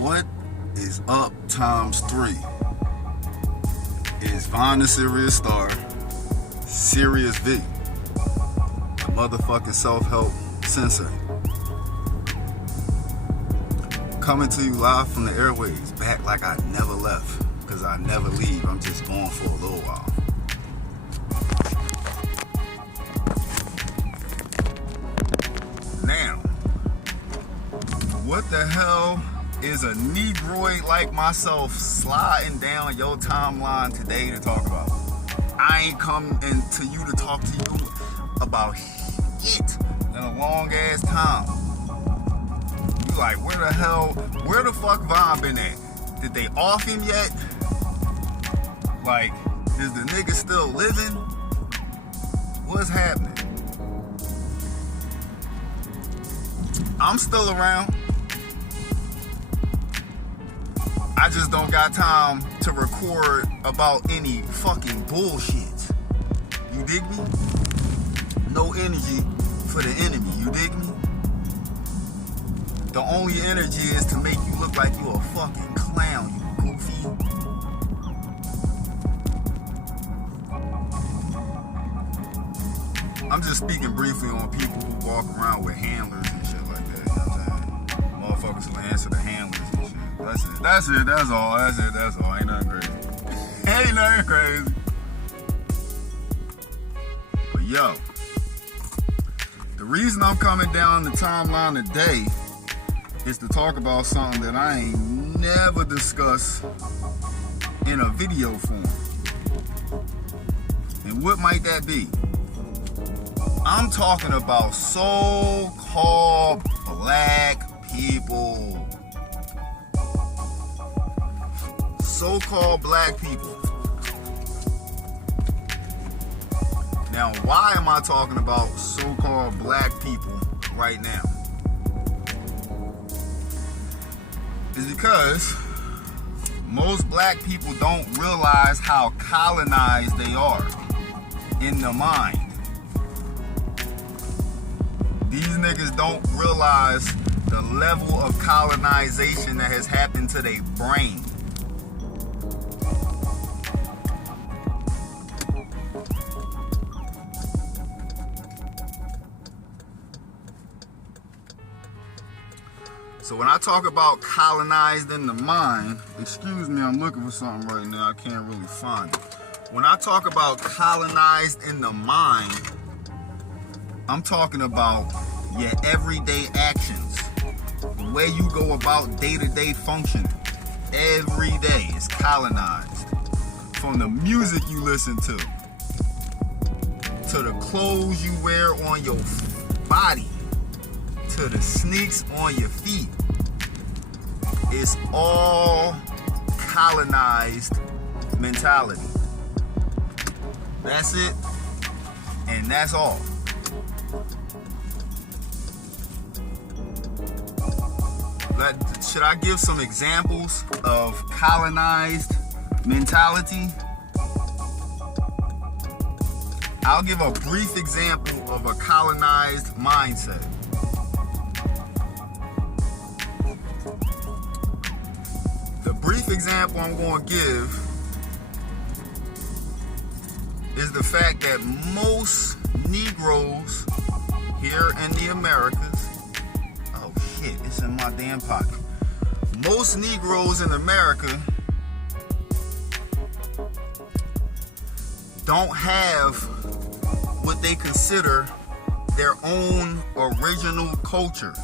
What is up times 3 is Von the Serious Star, Serious V, the motherfucking self-help sensei. Coming to you live from the airways, back like I never left, because I never leave, I'm just gone for a little while. Now, what the hell is a negroid like myself sliding down your timeline today to talk about? I ain't coming to you to talk to you about shit in a long ass time. You like, where the fuck Von been at? Did they off him yet? Like, is the nigga still living? What's happening? I'm still around. I just don't got time to record about any fucking bullshit. You dig me? No energy for the enemy. You dig me? The only energy is to make you look like you a fucking clown, you goofy. I'm just speaking briefly on people who walk around with handlers and shit like that. You know what I'm saying? Motherfuckers who answer the handlers and shit. That's it, that's all. Ain't nothing crazy. Ain't nothing crazy. But yo, the reason I'm coming down the timeline today is to talk about something that I ain't never discussed in a video form. And what might that be? I'm talking about so-called black people. So-called black people. Now, why am I talking about so-called black people right now? It's because most black people don't realize how colonized they are in the mind. These niggas don't realize the level of colonization that has happened to their brain. So when I talk about colonized in the mind, excuse me, I'm looking for something right now, I can't really find it. When I talk about colonized in the mind, I'm talking about your everyday actions, the way you go about day-to-day functioning. Every day is colonized. From the music you listen to the clothes you wear on your body, to the sneaks on your feet. It's all colonized mentality. That's it, and that's all. Should I give some examples of colonized mentality? I'll give a brief example of a colonized mindset. The brief example I'm going to give is the fact that most Negroes here in the Americas, oh shit, it's in my damn pocket. Most Negroes in America don't have what they consider their own original culture.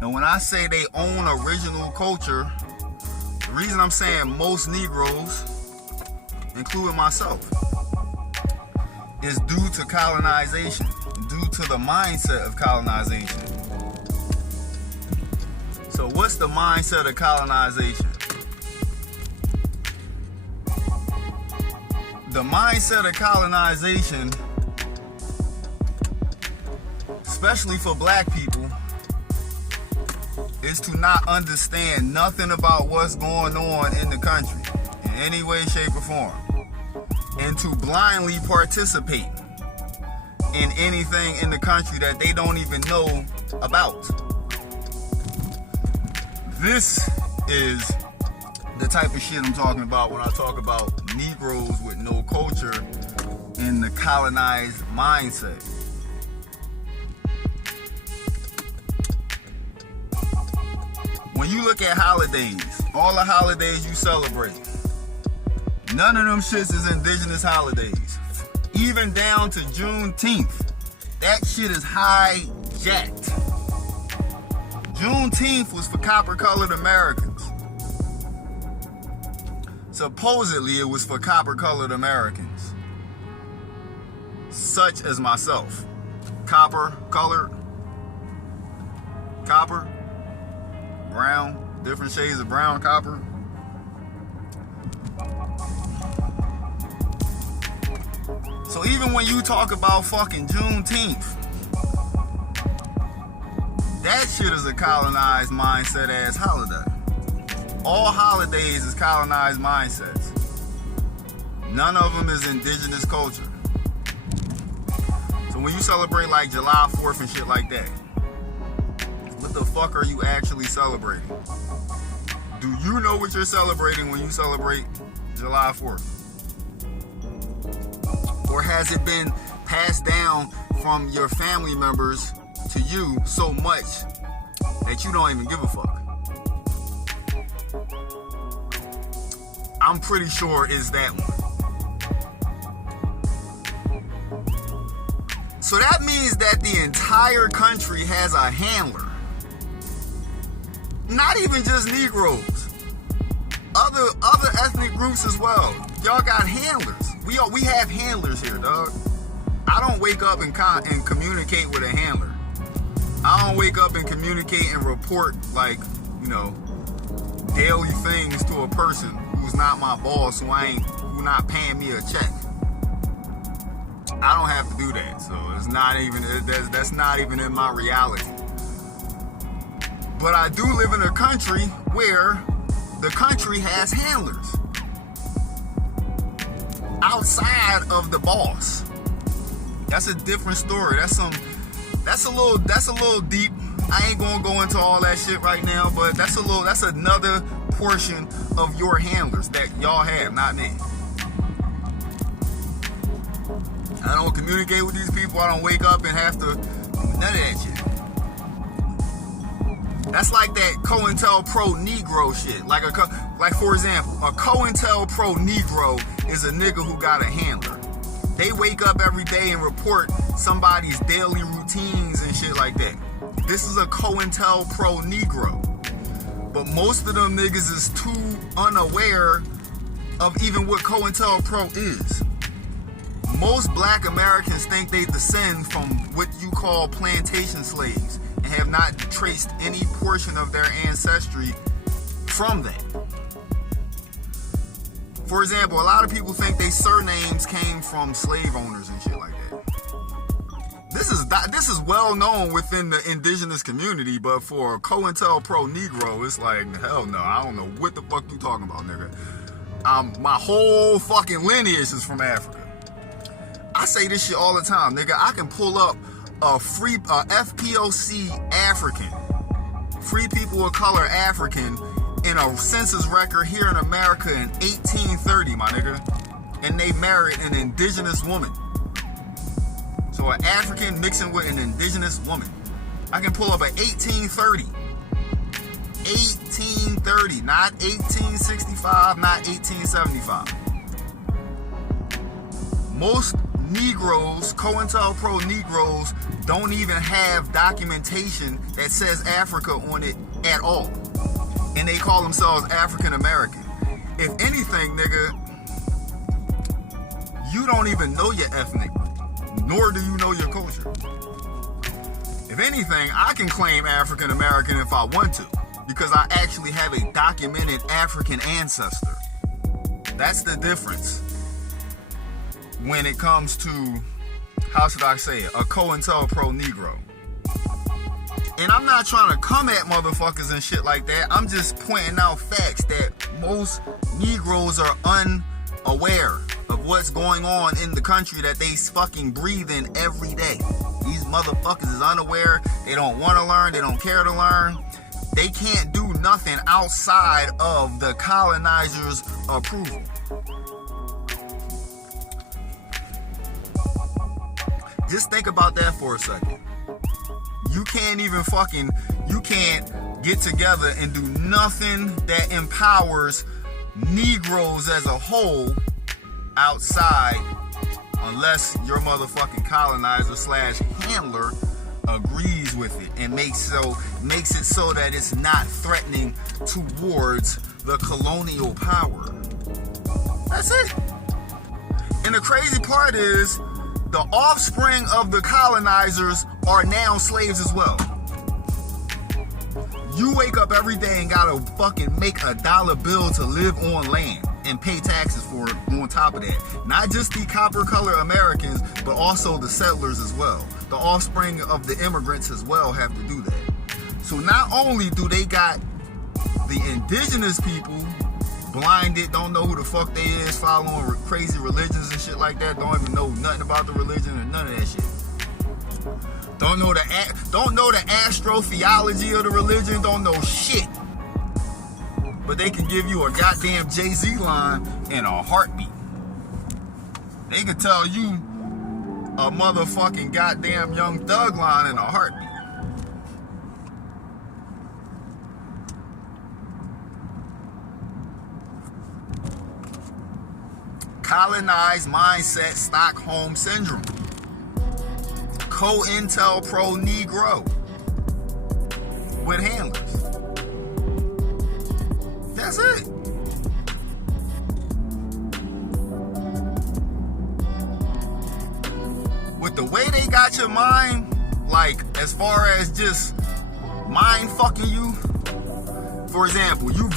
And when I say they own original culture, the reason I'm saying most Negroes, including myself, is due to colonization, due to the mindset of colonization. So what's the mindset of colonization? The mindset of colonization, especially for black people, is to not understand nothing about what's going on in the country in any way, shape, or form, and to blindly participate in anything in the country that they don't even know about. This is the type of shit I'm talking about when I talk about Negroes with no culture in the colonized mindset. When you look at holidays, all the holidays you celebrate, none of them shits is indigenous holidays. Even down to Juneteenth, that shit is hijacked. Juneteenth was for copper-colored Americans. Supposedly it was for copper-colored Americans, such as myself. Copper-colored, copper, brown, different shades of brown, copper. So even when you talk about fucking Juneteenth, that shit is a colonized mindset ass holiday. All holidays is colonized mindsets. None of them is indigenous culture. So when you celebrate like July 4th and shit like that, what the fuck are you actually celebrating? Do you know what you're celebrating when you celebrate July 4th? Or has it been passed down from your family members to you so much that you don't even give a fuck? I'm pretty sure it's that one. So that means that the entire country has a handler. Not even just Negroes. Other ethnic groups as well. Y'all got handlers. We have handlers here, dog. I don't wake up and communicate with a handler. I don't wake up and communicate and report like, daily things to a person who's not my boss, who not paying me a check. I don't have to do that, so that's not even in my reality. But I do live in a country where the country has handlers outside of the boss. That's a different story. That's a little deep. I ain't gonna go into all that shit right now, but that's another portion of your handlers that y'all have, not me. I don't communicate with these people. I don't wake up and have to do none of that shit. That's like that COINTELPRO Negro shit. Like for example, a COINTELPRO Negro is a nigga who got a handler. They wake up every day and report somebody's daily routines and shit like that. This is a COINTELPRO Negro. But most of them niggas is too unaware of even what COINTELPRO is. Most black Americans think they descend from what you call plantation slaves and have not traced any portion of their ancestry from that. For example, a lot of people think their surnames came from slave owners and shit like that. This is well known within the indigenous community, but for a COINTELPRO Negro, it's like, hell no, I don't know what the fuck you talking about, nigga. My whole fucking lineage is from Africa. I say this shit all the time, nigga. I can pull up a FPOC African, Free People of Color African, in a census record here in America in 1830, my nigga. And they married an indigenous woman. So an African mixing with an indigenous woman. I can pull up an 1830. 1830, not 1865, not 1875. Most Negroes, COINTELPRO Negroes, don't even have documentation that says Africa on it at all. And they call themselves African American. If anything, nigga, you don't even know your ethnic group, nor do you know your culture. If anything, I can claim African American if I want to, because I actually have a documented African ancestor. That's the difference when it comes to, how should I say it, a COINTELPRO Negro. And I'm not trying to come at motherfuckers and shit like that. I'm just pointing out facts that most Negroes are unaware of what's going on in the country that they fucking breathe in every day. These motherfuckers is unaware. They don't want to learn. They don't care to learn. They can't do nothing outside of the colonizers' approval. Just think about that for a second. You can't get together and do nothing that empowers Negroes as a whole outside unless your motherfucking colonizer / handler agrees with it and makes it so that it's not threatening towards the colonial power. That's it. And the crazy part is the offspring of the colonizers are now slaves as well. You wake up every day and gotta fucking make a dollar bill to live on land and pay taxes for it on top of that. Not just the copper color Americans, but also the settlers as well. The offspring of the immigrants as well have to do that. So not only do they got the indigenous people blinded, don't know who the fuck they is, following crazy religions and shit like that, don't even know nothing about the religion or none of that shit. Don't know the astrotheology of the religion, don't know shit. But they can give you a goddamn Jay-Z line in a heartbeat. They can tell you a motherfucking goddamn Young Thug line in a heartbeat. Colonized mindset, Stockholm syndrome. COINTELPRO Negro with handlers. That's it. With the way they got your mind, like as far as just mind fucking you. For example, you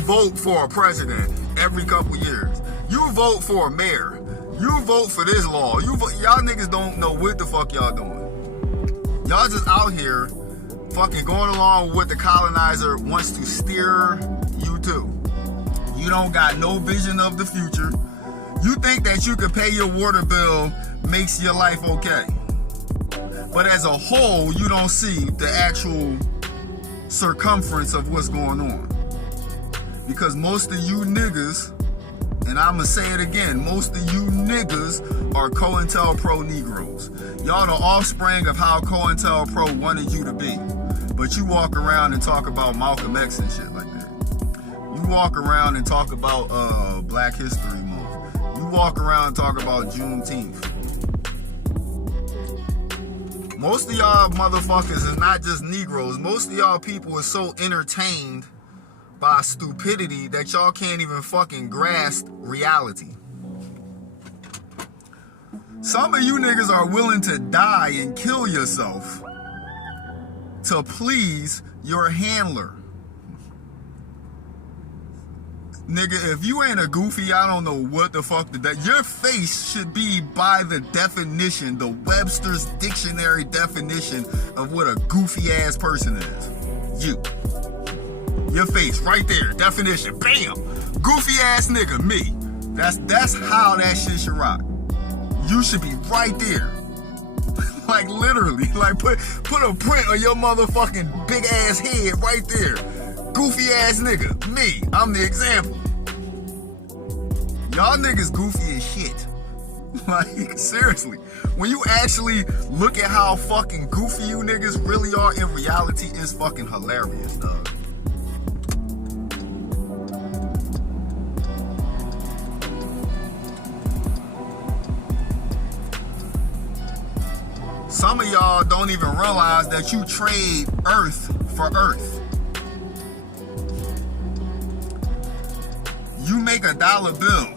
vote for a president every couple years. You vote for a mayor. You vote for this law. Y'all niggas don't know what the fuck y'all doing. Y'all just out here fucking going along with what the colonizer wants to steer you to. You don't got no vision of the future. You think that you could pay your water bill makes your life okay. But as a whole, you don't see the actual circumference of what's going on. Because most of you niggas, and I'ma say it again, most of you niggas are COINTELPRO Negroes. Y'all the offspring of how COINTELPRO wanted you to be. But you walk around and talk about Malcolm X and shit like that. You walk around and talk about Black History Month. You walk around and talk about Juneteenth. Most of y'all motherfuckers is not just Negroes. Most of y'all people is so entertained by stupidity that y'all can't even fucking grasp reality. Some of you niggas are willing to die and kill yourself to please your handler. Nigga, if you ain't a goofy, I don't know what the fuck that. Your face should be by the definition, the Webster's dictionary definition of what a goofy ass person is. You. Your face, right there, definition, bam! Goofy ass nigga, me. That's how that shit should rock. You should be right there. Like literally, like put a print of your motherfucking big ass head right there. Goofy ass nigga, me. I'm the example. Y'all niggas goofy as shit. Like, seriously. When you actually look at how fucking goofy you niggas really are in reality, it's fucking hilarious, dog. Some of y'all don't even realize that you trade earth for earth. You make a dollar bill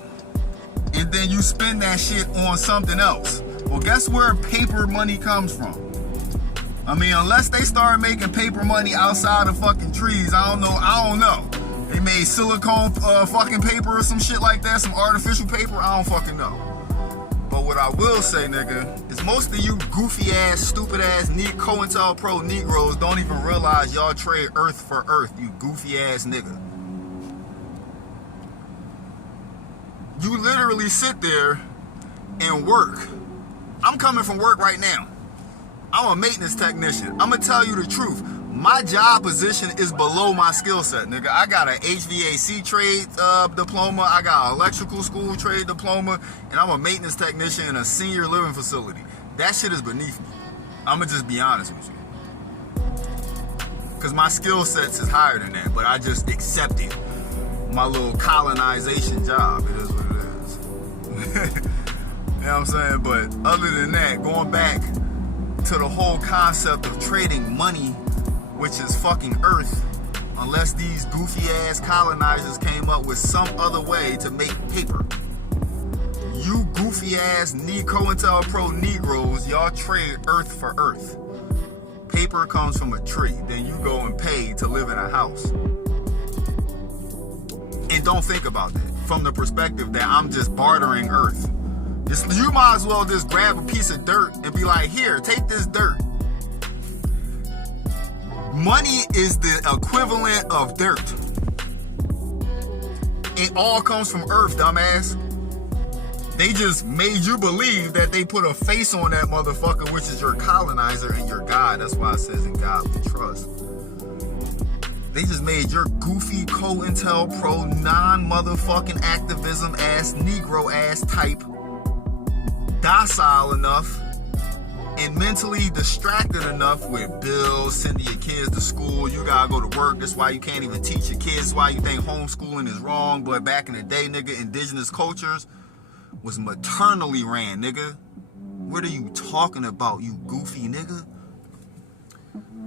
and then you spend that shit on something else. Well, guess where paper money comes from? I mean, unless they start making paper money outside of fucking trees, I don't know. They made silicone fucking paper or some shit like that, some artificial paper, I don't fucking know. But what I will say, nigga, is most of you goofy ass, stupid ass, COINTELPRO Negroes don't even realize y'all trade earth for earth, you goofy ass nigga. You literally sit there and work. I'm coming from work right now. I'm a maintenance technician. I'm gonna tell you the truth. My job position is below my skill set, nigga. I got an HVAC trade diploma. I got an electrical school trade diploma. And I'm a maintenance technician in a senior living facility. That shit is beneath me. I'm going to just be honest with you. Because my skill sets is higher than that. But I just accepted my little colonization job. It is what it is. You know what I'm saying? But other than that, going back to the whole concept of trading money, which is fucking Earth, unless these goofy ass colonizers came up with some other way to make paper. You goofy ass COINTELPRO negroes, y'all trade Earth for Earth. Paper comes from a tree, then you go and pay to live in a house. And don't think about that from the perspective that I'm just bartering Earth. You might as well just grab a piece of dirt and be like, here, take this dirt. Money is the equivalent of dirt. It all comes from Earth, dumbass. They just made you believe that they put a face on that motherfucker, which is your colonizer and your God. That's why it says in God we trust. They just made your goofy COINTELPRO non-motherfucking activism ass Negro ass type docile enough and mentally distracted enough with bills, sending your kids to school. You gotta go to work. That's why you can't even teach your kids. That's why you think homeschooling is wrong. But back in the day, nigga, indigenous cultures was maternally ran, nigga. What are you talking about, you goofy nigga?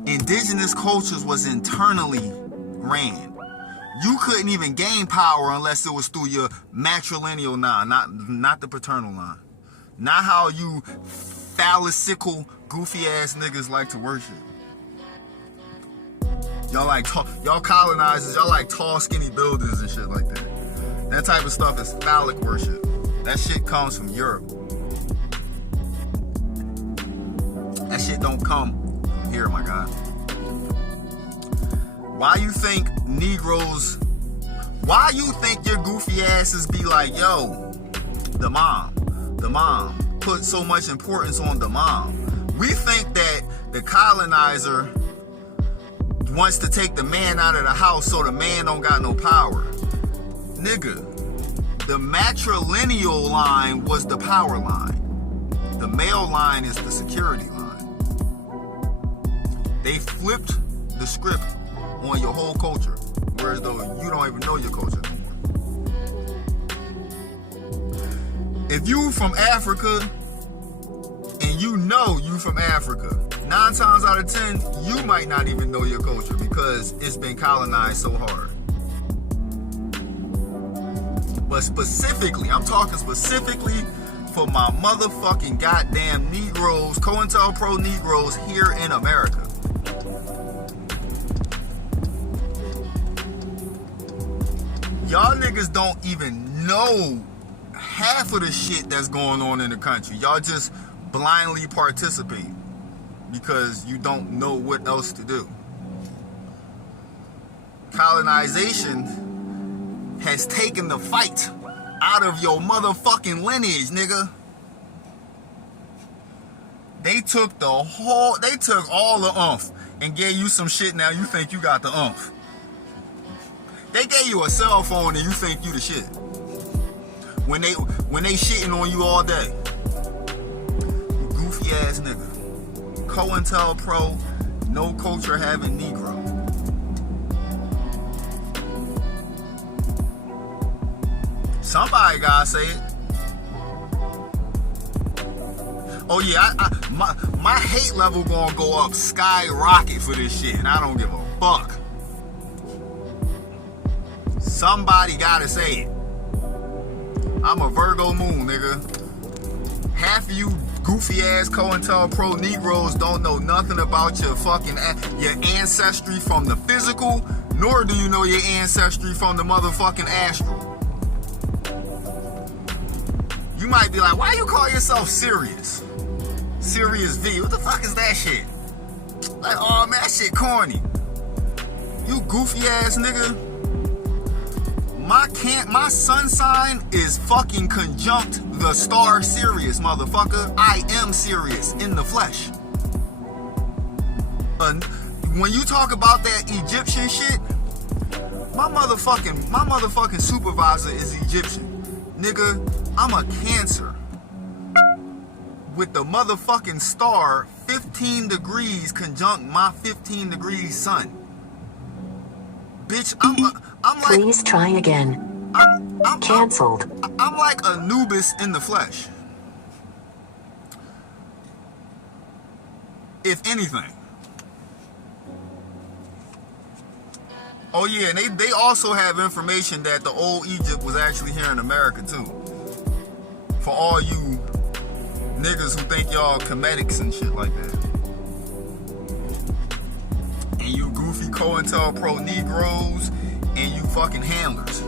Indigenous cultures was internally ran. You couldn't even gain power unless it was through your matrilineal line, not the paternal line. Not how you phallicical, goofy ass niggas like to worship. Y'all colonizers, y'all like tall, skinny buildings and shit like that. That type of stuff is phallic worship. That shit comes from Europe. That shit don't come from here, my God. Why you think your goofy asses be like, yo, the mom, put so much importance on the mom. We think that the colonizer wants to take the man out of the house so the man don't got no power. Nigga, the matrilineal line was the power line. The male line is the security line. They flipped the script on your whole culture, whereas though you don't even know your culture anymore. If you from Africa and you know you from Africa, 9 times out of 10, you might not even know your culture because it's been colonized so hard. But specifically, I'm talking specifically for my motherfucking goddamn Negroes, COINTELPRO Negroes here in America. Y'all niggas don't even know half of the shit that's going on in the country. Y'all just blindly participate because you don't know what else to do. Colonization has taken the fight out of your motherfucking lineage, nigga. They took all the oomph and gave you some shit. Now you think you got the oomph. They gave you a cell phone and you think you the shit. When they shitting on you all day. You goofy ass nigga. COINTELPRO, no culture having Negro. Somebody gotta say it. Oh yeah, my hate level gonna go up skyrocket for this shit, and I don't give a fuck. Somebody gotta say it. I'm a Virgo moon, nigga. Half of you goofy ass COINTELPRO Negroes don't know nothing about your ancestry from the physical, nor do you know your ancestry from the motherfucking astral. You might be like, why you call yourself Sirius? Sirius V. What the fuck is that shit? Like, oh man, that shit corny. You goofy ass nigga. My sun sign is fucking conjunct the star Sirius, motherfucker. I am Sirius in the flesh. when you talk about that Egyptian shit, my motherfucking supervisor is Egyptian. Nigga, I'm a Cancer with the motherfucking star 15 degrees conjunct my 15 degrees sun. Bitch, I'm like... Please try again. Cancelled. I'm like Anubis in the flesh. If anything. Oh yeah, and they also have information that the old Egypt was actually here in America too. For all you niggas who think y'all comedics and shit like that. And you goofy COINTELPRO negroes and you fucking handlers.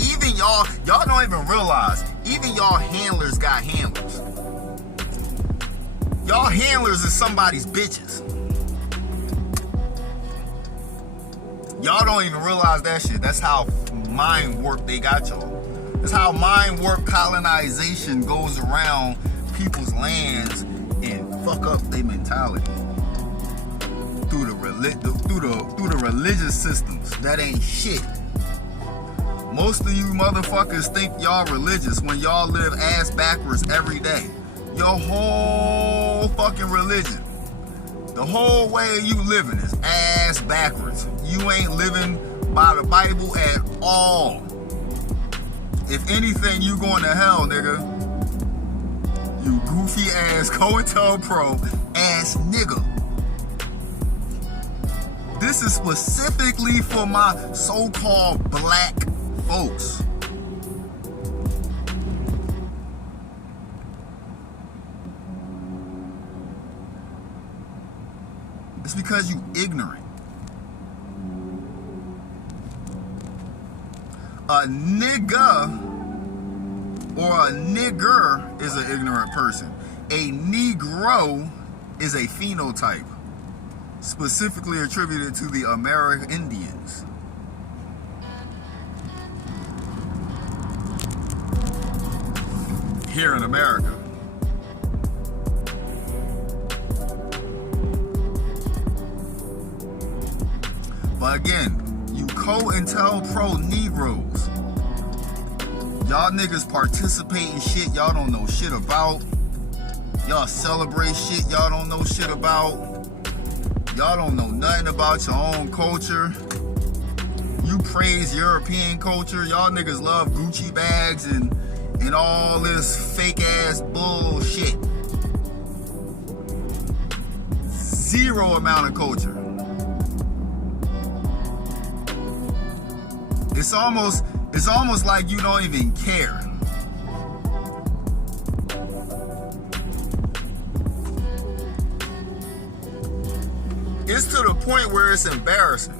Even y'all don't even realize, even y'all handlers got handlers. Y'all handlers is somebody's bitches. Y'all don't even realize that shit. That's how mind warp they got y'all. That's how mind warp colonization goes around people's lands and fuck up their mentality through the religious systems. That ain't shit. Most of you motherfuckers think y'all religious when y'all live ass backwards every day. Your whole fucking religion, the whole way you living is ass backwards. You ain't living by the Bible at all. If anything, you going to hell, nigga. You goofy ass COINTELPRO ass nigga. This is specifically for my so-called black folks. It's because you ignorant. A nigga or a nigger is an ignorant person. A negro is a phenotype specifically attributed to the American Indians. Here in America. But again, you COINTELPRO negroes, y'all niggas participate in shit y'all don't know shit about. Y'all celebrate shit y'all don't know shit about. Y'all don't know nothing about your own culture. You praise European culture. Y'all niggas love Gucci bags and all this fake ass bullshit. Zero amount of culture. It's almost like you don't even care. It's to the point where it's embarrassing.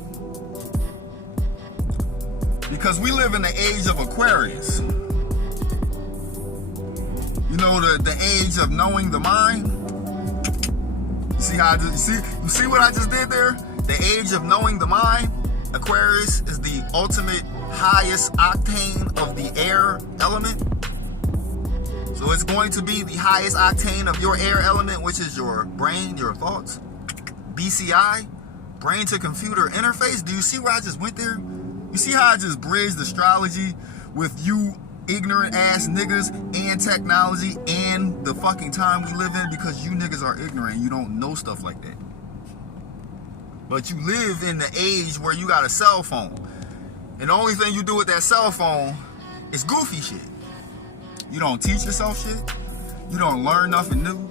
Because we live in the age of Aquarius. You know, the age of knowing the mind. See how you see what I just did there? The age of knowing the mind. Aquarius is the ultimate highest octane of the air element. So it's going to be the highest octane of your air element, which is your brain, your thoughts. BCI, brain to computer interface. Do you see where I just went there? You see how I just bridged astrology with you ignorant ass niggas and technology and the fucking time we live in? Because you niggas are ignorant. You don't know stuff like that. But you live in the age where you got a cell phone. And the only thing you do with that cell phone is goofy shit. You don't teach yourself shit. You don't learn nothing new.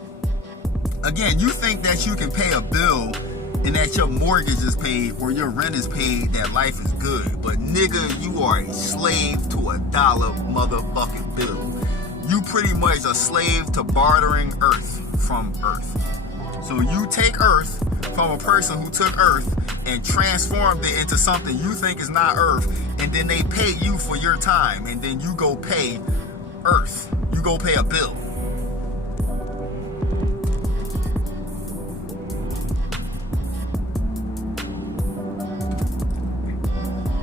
Again, you think that you can pay a bill and that your mortgage is paid or your rent is paid, that life is good. But nigga, you are a slave to $1 motherfucking bill. You pretty much a slave to bartering earth from earth. So you take earth from a person who took earth and transformed it into something you think is not earth, and then they pay you for your time, and then you go pay earth. You go pay a bill.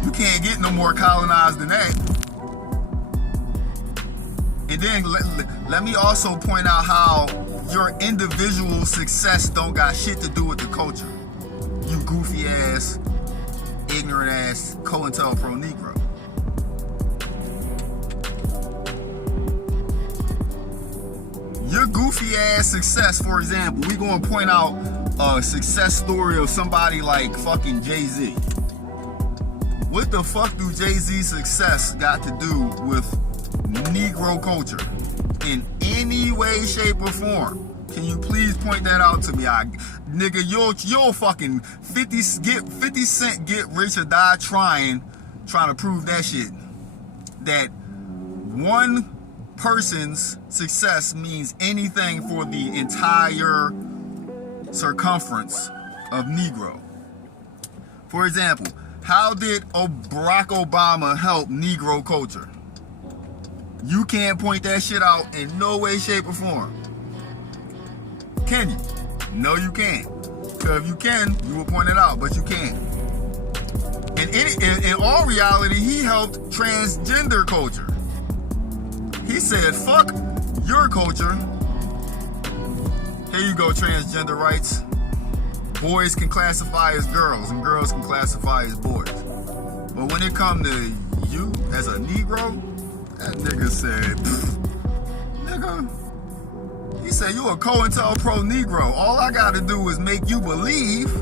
You can't get no more colonized than that. And then let me also point out how your individual success don't got shit to do with the culture. You goofy ass, ignorant ass, COINTELPRO Negro. Your goofy ass success, for example, we gonna point out a success story of somebody like fucking Jay-Z. What the fuck do Jay-Z's success got to do with Negro culture in any way, shape, or form? Can you please point that out to me? Nigga, you'll fucking 50 Cent get rich or die trying to prove that shit. That one person's success means anything for the entire circumference of Negro. For example, how did Barack Obama help Negro culture? You can't point that shit out in no way, shape, or form. Can you? No, you can't. Because if you can, you will point it out, but you can't. And in all reality, he helped transgender culture. He said, fuck your culture. Here you go, transgender rights. Boys can classify as girls and girls can classify as boys. But when it come to you as a Negro, that nigga said, nigga, he said, you a COINTELPRO Negro. All I gotta do is make you believe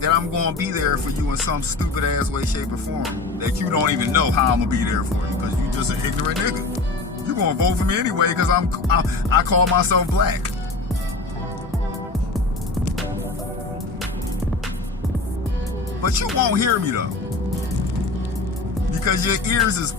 that I'm gonna be there for you in some stupid ass way, shape, or form that you don't even know how I'm gonna be there for you because you just an ignorant nigga. You gonna vote for me anyway because I call myself black. But you won't hear me though, because your ears is